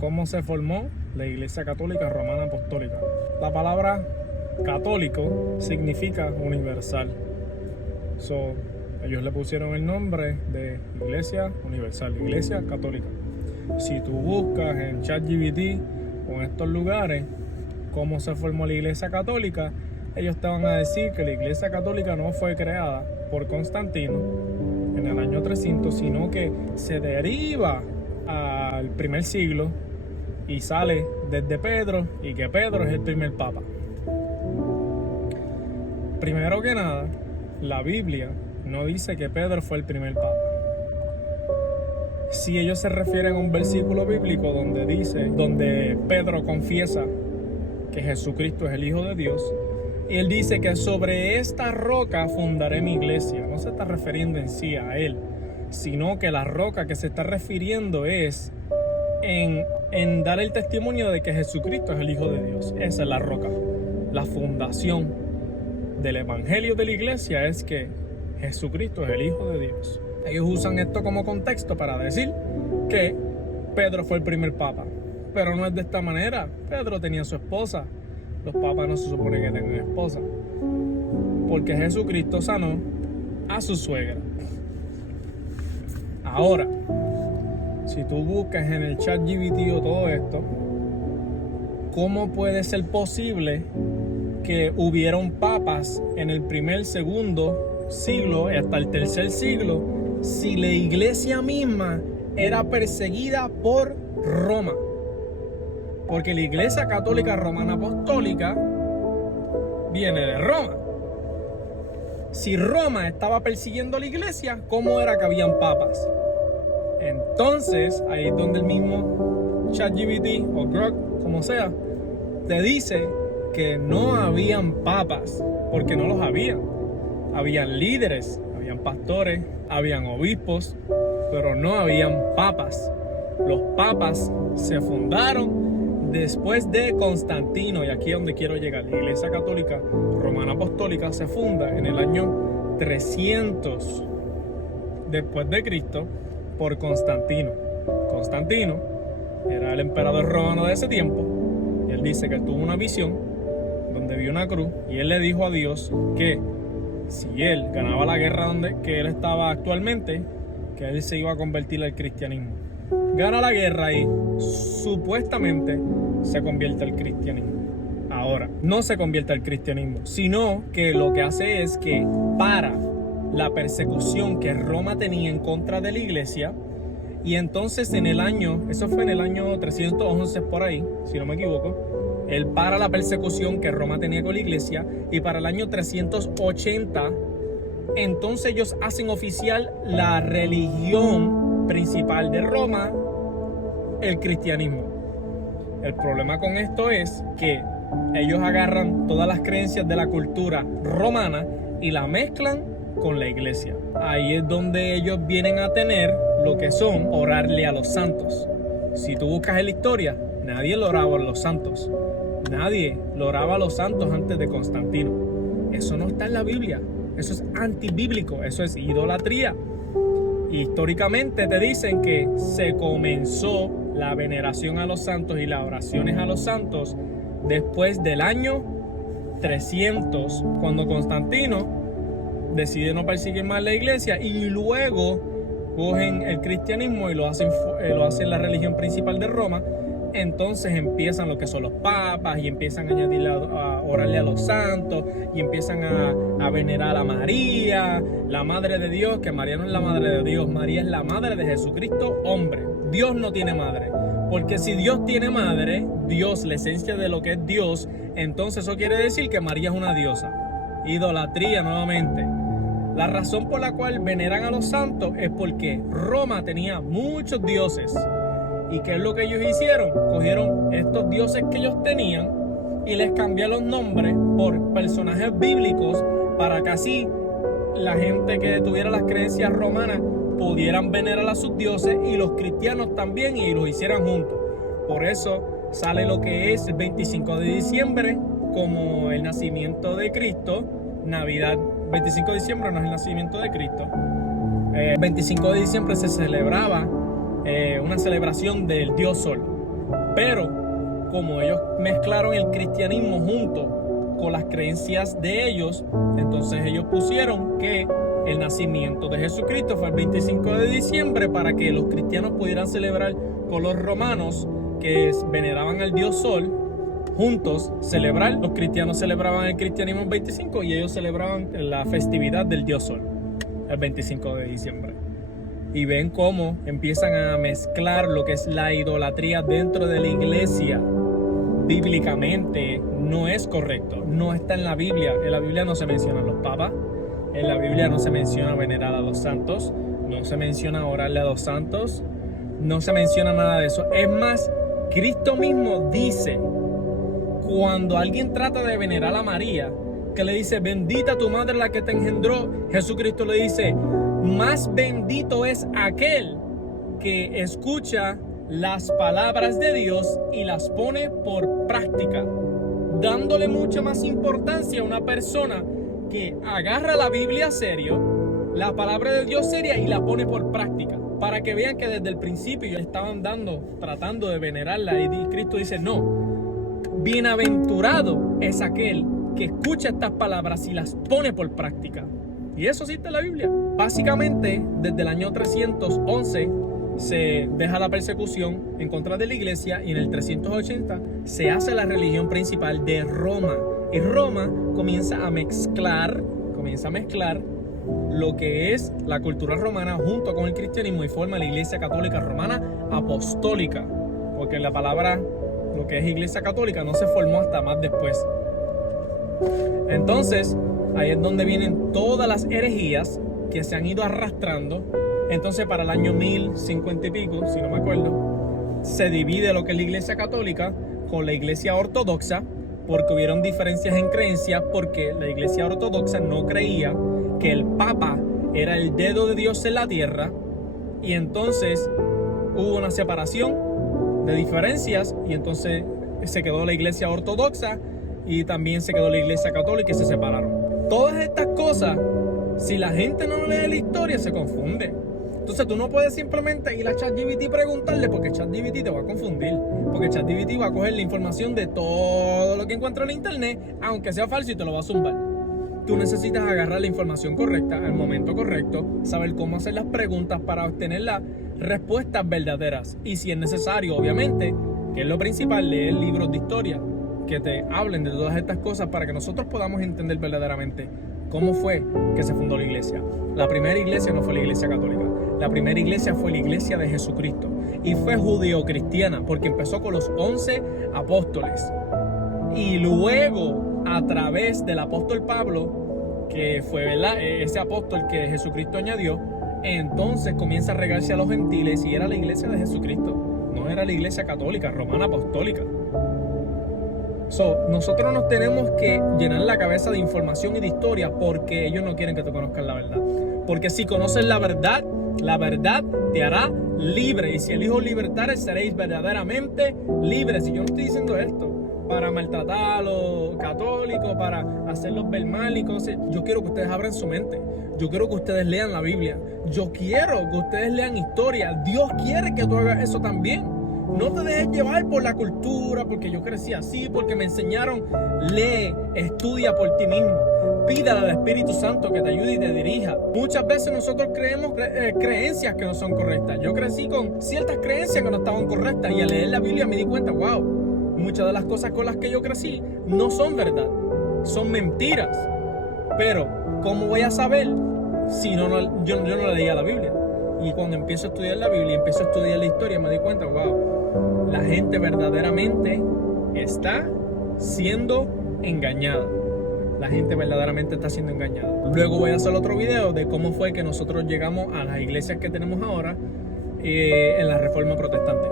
¿Cómo se formó la Iglesia Católica Romana Apostólica? La palabra católico significa universal. Ellos le pusieron el nombre de Iglesia Universal, Iglesia Católica. Si tú buscas en ChatGPT o en estos lugares cómo se formó la Iglesia Católica, ellos te van a decir que la Iglesia Católica no fue creada por Constantino en el año 300, sino que se deriva al primer siglo y sale desde Pedro, y que Pedro es el primer papa. Primero que nada, la Biblia no dice que Pedro fue el primer papa. Si ellos se refieren a un versículo bíblico donde Pedro confiesa que Jesucristo es el Hijo de Dios, y él dice que sobre esta roca fundaré mi iglesia. No se está refiriendo en sí a él, sino que la roca que se está refiriendo es en dar el testimonio de que Jesucristo es el Hijo de Dios. Esa es la roca. La fundación del evangelio de la iglesia es que Jesucristo es el Hijo de Dios. Ellos usan esto como contexto para decir que Pedro fue el primer papa, pero no es de esta manera. Pedro tenía su esposa. Los papas no se supone que tengan esposa, porque Jesucristo sanó a su suegra. Ahora, si tú buscas en el ChatGPT o todo esto, ¿cómo puede ser posible que hubieron papas en el primer, segundo siglo hasta el tercer siglo si la iglesia misma era perseguida por Roma? Porque la Iglesia Católica Romana Apostólica viene de Roma. Si Roma estaba persiguiendo a la iglesia, ¿cómo era que habían papas? Entonces, ahí es donde el mismo ChatGPT o Grok, como sea, te dice que no habían papas, porque no los había. Habían líderes, habían pastores, habían obispos, pero no habían papas. Los papas se fundaron después de Constantino, y aquí es donde quiero llegar. La Iglesia Católica Romana Apostólica se funda en el año 300 después de Cristo por Constantino. Constantino era el emperador romano de ese tiempo, y él dice que él tuvo una visión donde vio una cruz, y él le dijo a Dios que si él ganaba la guerra que él estaba actualmente, que él se iba a convertir al cristianismo. Gana la guerra y supuestamente se convierte al cristianismo. Ahora, no se convierte al cristianismo, sino que lo que hace es que para la persecución que Roma tenía en contra de la iglesia, y entonces eso fue en el año 311 por ahí, si no me equivoco, él para la persecución que Roma tenía con la iglesia, y para el año 380, entonces ellos hacen oficial la religión principal de Roma, el cristianismo. El problema con esto es que ellos agarran todas las creencias de la cultura romana y la mezclan con la iglesia. Ahí es donde ellos vienen a tener lo que son orarle a los santos. Si tú buscas en la historia, nadie lo oraba a los santos. Nadie lo oraba a los santos antes de Constantino. Eso no está en la Biblia. Eso es antibíblico. Eso es idolatría. Históricamente te dicen que se comenzó la veneración a los santos y las oraciones a los santos después del año 300, cuando Constantino decide no perseguir más la iglesia, y luego cogen el cristianismo y lo hacen la religión principal de Roma. Entonces empiezan lo que son los papas, y empiezan a añadirle a orarle a los santos, y empiezan a venerar a María, la madre de Dios, que María no es la madre de Dios, María es la madre de Jesucristo, hombre. Dios no tiene madre, porque si Dios tiene madre, Dios, la esencia de lo que es Dios, entonces eso quiere decir que María es una diosa. Idolatría nuevamente. La razón por la cual veneran a los santos es porque Roma tenía muchos dioses. ¿Y qué es lo que ellos hicieron? Cogieron estos dioses que ellos tenían y les cambiaron los nombres por personajes bíblicos, para que así la gente que tuviera las creencias romanas pudieran venerar a sus dioses, y los cristianos también, y los hicieran juntos. Por eso sale lo que es el 25 de diciembre como el nacimiento de Cristo. Navidad, 25 de diciembre no es el nacimiento de Cristo. 25 de diciembre se celebraba una celebración del dios Sol. Pero como ellos mezclaron el cristianismo junto con las creencias de ellos, entonces ellos pusieron que el nacimiento de Jesucristo fue el 25 de diciembre para que los cristianos pudieran celebrar con los romanos, que veneraban al dios Sol, juntos celebrar. Los cristianos celebraban el cristianismo el 25 y ellos celebraban la festividad del dios Sol el 25 de diciembre. Y ven cómo empiezan a mezclar lo que es la idolatría dentro de la iglesia. Bíblicamente no es correcto, no está en la Biblia. En la Biblia no se mencionan los papas, en la Biblia no se menciona venerar a los santos, no se menciona orarle a los santos, no se menciona nada de eso. Es más, Cristo mismo dice, cuando alguien trata de venerar a María, que le dice, bendita tu madre la que te engendró, Jesucristo le dice, más bendito es aquel que escucha las palabras de Dios y las pone por práctica, dándole mucha más importancia a una persona que agarra la Biblia serio, la palabra de Dios seria y la pone por práctica, para que vean que desde el principio estaban tratando de venerarla, y Cristo dice, no, bienaventurado es aquel que escucha estas palabras y las pone por práctica. Y eso sí está en la Biblia. Básicamente, desde el año 311 se deja la persecución en contra de la iglesia y en el 380 se hace la religión principal de Roma. Y Roma comienza a mezclar lo que es la cultura romana junto con el cristianismo y forma la iglesia católica romana apostólica. Porque la palabra, lo que es iglesia católica, no se formó hasta más después. Entonces, ahí es donde vienen todas las herejías que se han ido arrastrando. Entonces, para el año 1050 y pico, si no me acuerdo, se divide lo que es la iglesia católica con la iglesia ortodoxa, porque hubieron diferencias en creencias, porque la iglesia ortodoxa no creía que el Papa era el dedo de Dios en la tierra, y entonces hubo una separación de diferencias, y entonces se quedó la iglesia ortodoxa y también se quedó la iglesia católica y se separaron. Todas estas cosas, si la gente no lee la historia, se confunde. Entonces tú no puedes simplemente ir a ChatGPT y preguntarle, porque ChatGPT te va a confundir, porque ChatGPT va a coger la información de todo lo que encuentra en internet, aunque sea falso, y te lo va a zumbar. Tú necesitas agarrar la información correcta al momento correcto, saber cómo hacer las preguntas para obtener las respuestas verdaderas, y si es necesario, obviamente, que es lo principal, leer libros de historia que te hablen de todas estas cosas para que nosotros podamos entender verdaderamente cómo fue que se fundó la iglesia. La primera iglesia no fue la iglesia católica. La primera iglesia fue la iglesia de Jesucristo. Y fue judeo-cristiana porque empezó con los 11 apóstoles. Y luego, a través del apóstol Pablo, que fue, ¿verdad?, ese apóstol que Jesucristo añadió, entonces comienza a regarse a los gentiles y era la iglesia de Jesucristo. No era la iglesia católica, romana, apostólica. Nosotros nos tenemos que llenar la cabeza de información y de historia porque ellos no quieren que tú conozcas la verdad. Porque si conoces la verdad te hará libre. Y si el Hijo libertare, seréis verdaderamente libres. Y yo no estoy diciendo esto para maltratar a los católicos, para hacerlos ver mal y cosas. Yo quiero que ustedes abran su mente. Yo quiero que ustedes lean la Biblia. Yo quiero que ustedes lean historia. Dios quiere que tú hagas eso también. No te dejes llevar por la cultura, porque yo crecí así, porque me enseñaron. Lee, estudia por ti mismo. Pídale al Espíritu Santo que te ayude y te dirija. Muchas veces nosotros creemos creencias que no son correctas. Yo crecí con ciertas creencias que no estaban correctas y al leer la Biblia me di cuenta, wow, muchas de las cosas con las que yo crecí no son verdad, son mentiras. Pero, ¿cómo voy a saber si yo no leía la Biblia? Y cuando empiezo a estudiar la Biblia, empiezo a estudiar la historia, me di cuenta, wow, la gente verdaderamente está siendo engañada. La gente verdaderamente está siendo engañada. Luego voy a hacer otro video de cómo fue que nosotros llegamos a las iglesias que tenemos ahora en la Reforma Protestante.